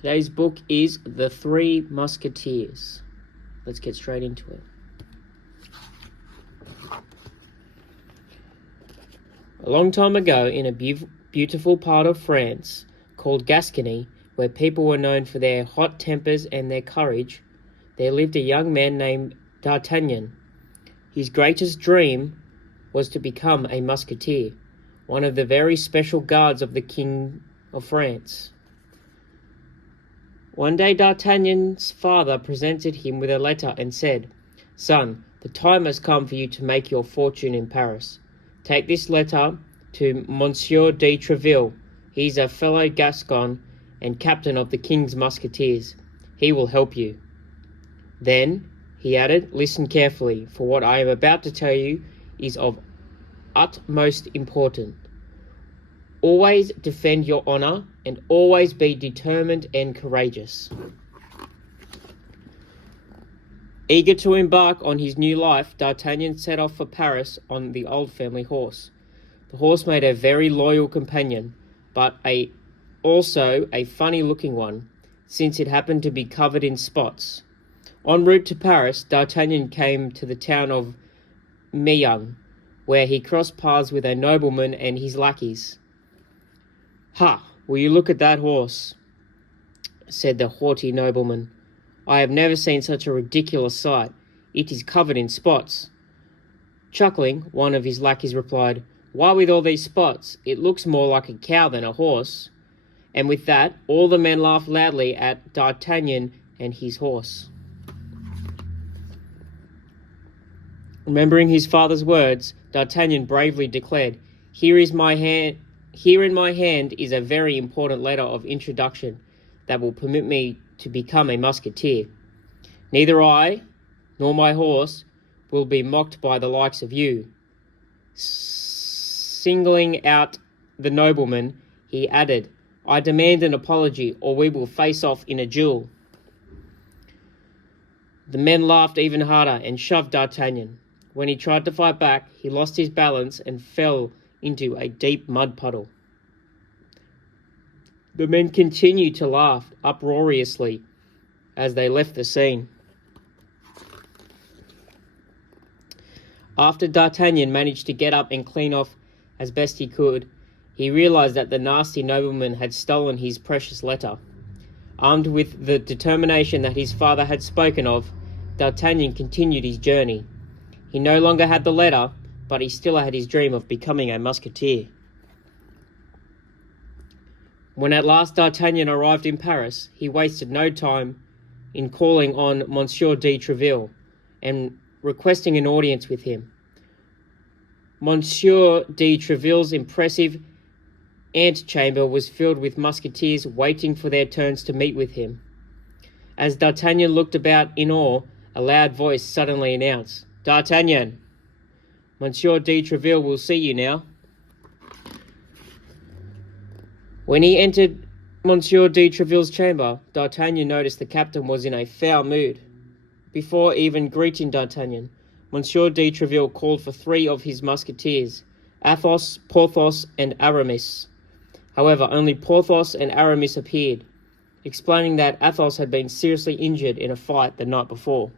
Today's book is The Three Musketeers. Let's get straight into it. A long time ago, in a beautiful part of France called Gascony, where people were known for their hot tempers and their courage, there lived a young man named D'Artagnan. His greatest dream was to become a musketeer, one of the very special guards of the King of France. One day D'Artagnan's father presented him with a letter and said, "Son, the time has come for you to make your fortune in Paris. Take this letter to Monsieur de Treville. He's a fellow Gascon and captain of the King's Musketeers. He will help you." Then, he added, "Listen carefully, for what I am about to tell you is of utmost importance. Always defend your honor and always be determined and courageous." Eager to embark on his new life, D'Artagnan set off for Paris on the old family horse. The horse made a very loyal companion, but also a funny-looking one, since it happened to be covered in spots. En route to Paris, D'Artagnan came to the town of Meung, where he crossed paths with a nobleman and his lackeys. "Ha! Will you look at that horse?" said the haughty nobleman. "I have never seen such a ridiculous sight. It is covered in spots." Chuckling, one of his lackeys replied, "Why with all these spots? It looks more like a cow than a horse." And with that, all the men laughed loudly at D'Artagnan and his horse. Remembering his father's words, D'Artagnan bravely declared, Here in my hand is a very important letter of introduction that will permit me to become a musketeer. Neither I nor my horse will be mocked by the likes of you." Singling out the nobleman, he added, "I demand an apology, or we will face off in a duel." The men laughed even harder and shoved D'Artagnan. When he tried to fight back, he lost his balance and fell into a deep mud puddle. The men continued to laugh uproariously as they left the scene. After D'Artagnan managed to get up and clean off as best he could, he realized that the nasty nobleman had stolen his precious letter. Armed with the determination that his father had spoken of, D'Artagnan continued his journey. He no longer had the letter, but he still had his dream of becoming a musketeer. When at last D'Artagnan arrived in Paris, he wasted no time in calling on Monsieur de Treville and requesting an audience with him. Monsieur de Treville's impressive antechamber was filled with musketeers waiting for their turns to meet with him. As D'Artagnan looked about in awe, a loud voice suddenly announced, "D'Artagnan, Monsieur de Treville will see you now." When he entered Monsieur de Treville's chamber, D'Artagnan noticed the captain was in a foul mood. Before even greeting D'Artagnan, Monsieur de Treville called for 3 of his musketeers, Athos, Porthos, and Aramis. However, only Porthos and Aramis appeared, explaining that Athos had been seriously injured in a fight the night before.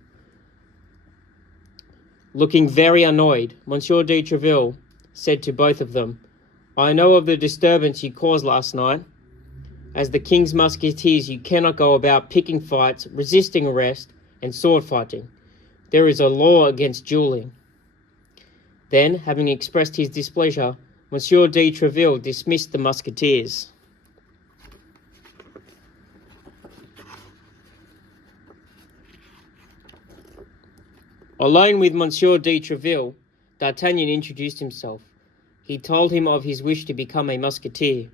Looking very annoyed, Monsieur de Treville said to both of them, "I know of the disturbance you caused last night. As the King's Musketeers, you cannot go about picking fights, resisting arrest, and sword fighting. There is a law against dueling." Then, having expressed his displeasure, Monsieur de Treville dismissed the musketeers. Alone with Monsieur de Treville, D'Artagnan introduced himself. He told him of his wish to become a musketeer,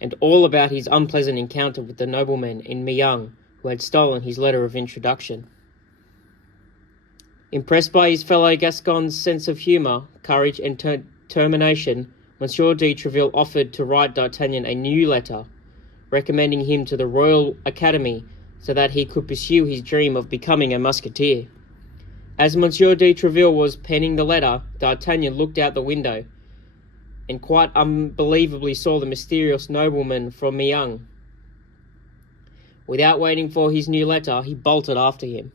and all about his unpleasant encounter with the nobleman in Meung who had stolen his letter of introduction. Impressed by his fellow Gascon's sense of humour, courage, and determination, Monsieur de Treville offered to write D'Artagnan a new letter, recommending him to the Royal Academy so that he could pursue his dream of becoming a musketeer. As Monsieur de Treville was penning the letter, D'Artagnan looked out the window and quite unbelievably saw the mysterious nobleman from Meung. Without waiting for his new letter, he bolted after him.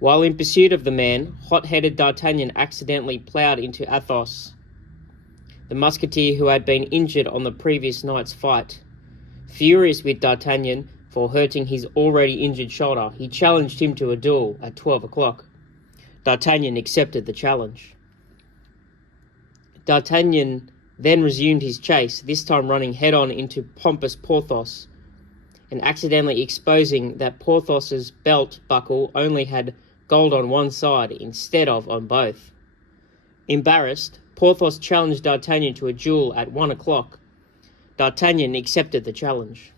While in pursuit of the man, hot-headed D'Artagnan accidentally ploughed into Athos, the musketeer who had been injured on the previous night's fight. Furious with D'Artagnan for hurting his already injured shoulder, he challenged him to a duel at 12 o'clock. D'Artagnan accepted the challenge. D'Artagnan then resumed his chase, this time running head-on into pompous Porthos, and accidentally exposing that Porthos's belt buckle only had gold on one side instead of on both. Embarrassed, Porthos challenged D'Artagnan to a duel at 1 o'clock. D'Artagnan accepted the challenge.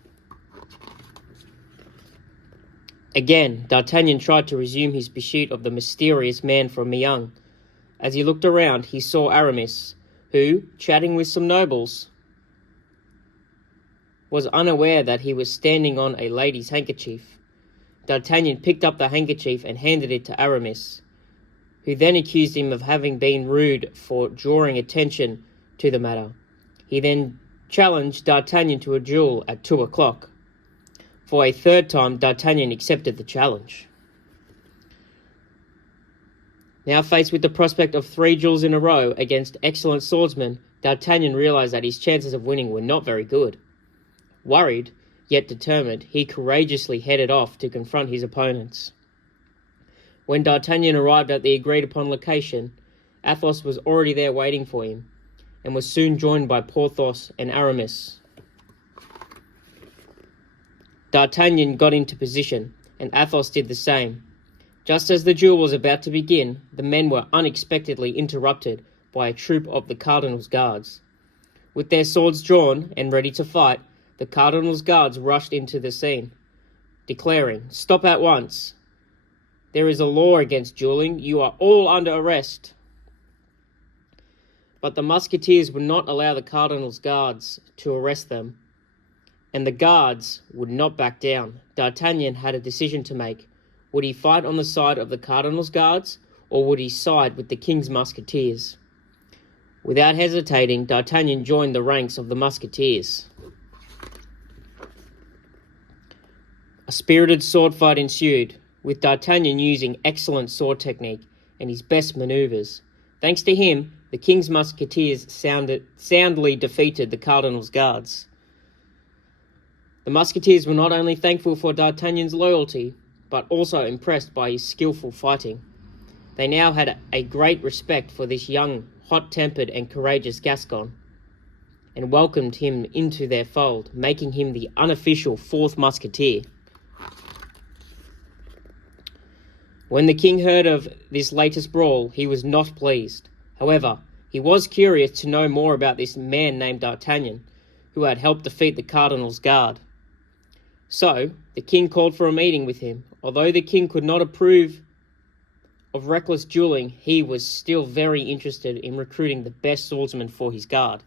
Again, D'Artagnan tried to resume his pursuit of the mysterious man from Meung. As he looked around, he saw Aramis, who, chatting with some nobles, was unaware that he was standing on a lady's handkerchief. D'Artagnan picked up the handkerchief and handed it to Aramis, who then accused him of having been rude for drawing attention to the matter. He then challenged D'Artagnan to a duel at 2 o'clock. For a third time, D'Artagnan accepted the challenge. Now faced with the prospect of 3 duels in a row against excellent swordsmen, D'Artagnan realized that his chances of winning were not very good. Worried, yet determined, he courageously headed off to confront his opponents. When D'Artagnan arrived at the agreed-upon location, Athos was already there waiting for him, and was soon joined by Porthos and Aramis. D'Artagnan got into position, and Athos did the same. Just as the duel was about to begin, the men were unexpectedly interrupted by a troop of the cardinal's guards. With their swords drawn and ready to fight, the cardinal's guards rushed into the scene, declaring, "Stop at once! There is a law against dueling. You are all under arrest." But the musketeers would not allow the cardinal's guards to arrest them, and the guards would not back down. D'Artagnan had a decision to make. Would he fight on the side of the cardinal's guards, or would he side with the king's musketeers? Without hesitating, D'Artagnan joined the ranks of the musketeers. A spirited sword fight ensued, with D'Artagnan using excellent sword technique and his best manoeuvres. Thanks to him, the king's musketeers soundly defeated the cardinal's guards. The musketeers were not only thankful for D'Artagnan's loyalty, but also impressed by his skillful fighting. They now had a great respect for this young, hot-tempered and courageous Gascon, and welcomed him into their fold, making him the unofficial 4th musketeer. When the king heard of this latest brawl, he was not pleased. However, he was curious to know more about this man named D'Artagnan, who had helped defeat the cardinal's guard. So, the king called for a meeting with him. Although the king could not approve of reckless dueling, he was still very interested in recruiting the best swordsmen for his guard.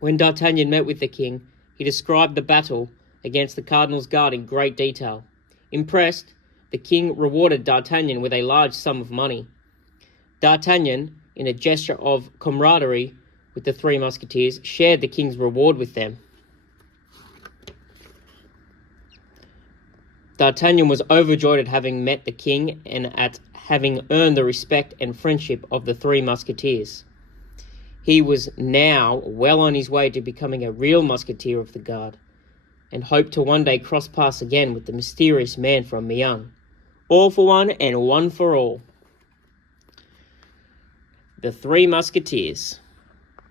When D'Artagnan met with the king, he described the battle against the cardinal's guard in great detail. Impressed, the king rewarded D'Artagnan with a large sum of money. D'Artagnan, in a gesture of camaraderie with the 3 musketeers, shared the king's reward with them. D'Artagnan was overjoyed at having met the king and at having earned the respect and friendship of the 3 musketeers. He was now well on his way to becoming a real musketeer of the guard, and hoped to one day cross paths again with the mysterious man from Meung. All for one and one for all. The 3 Musketeers.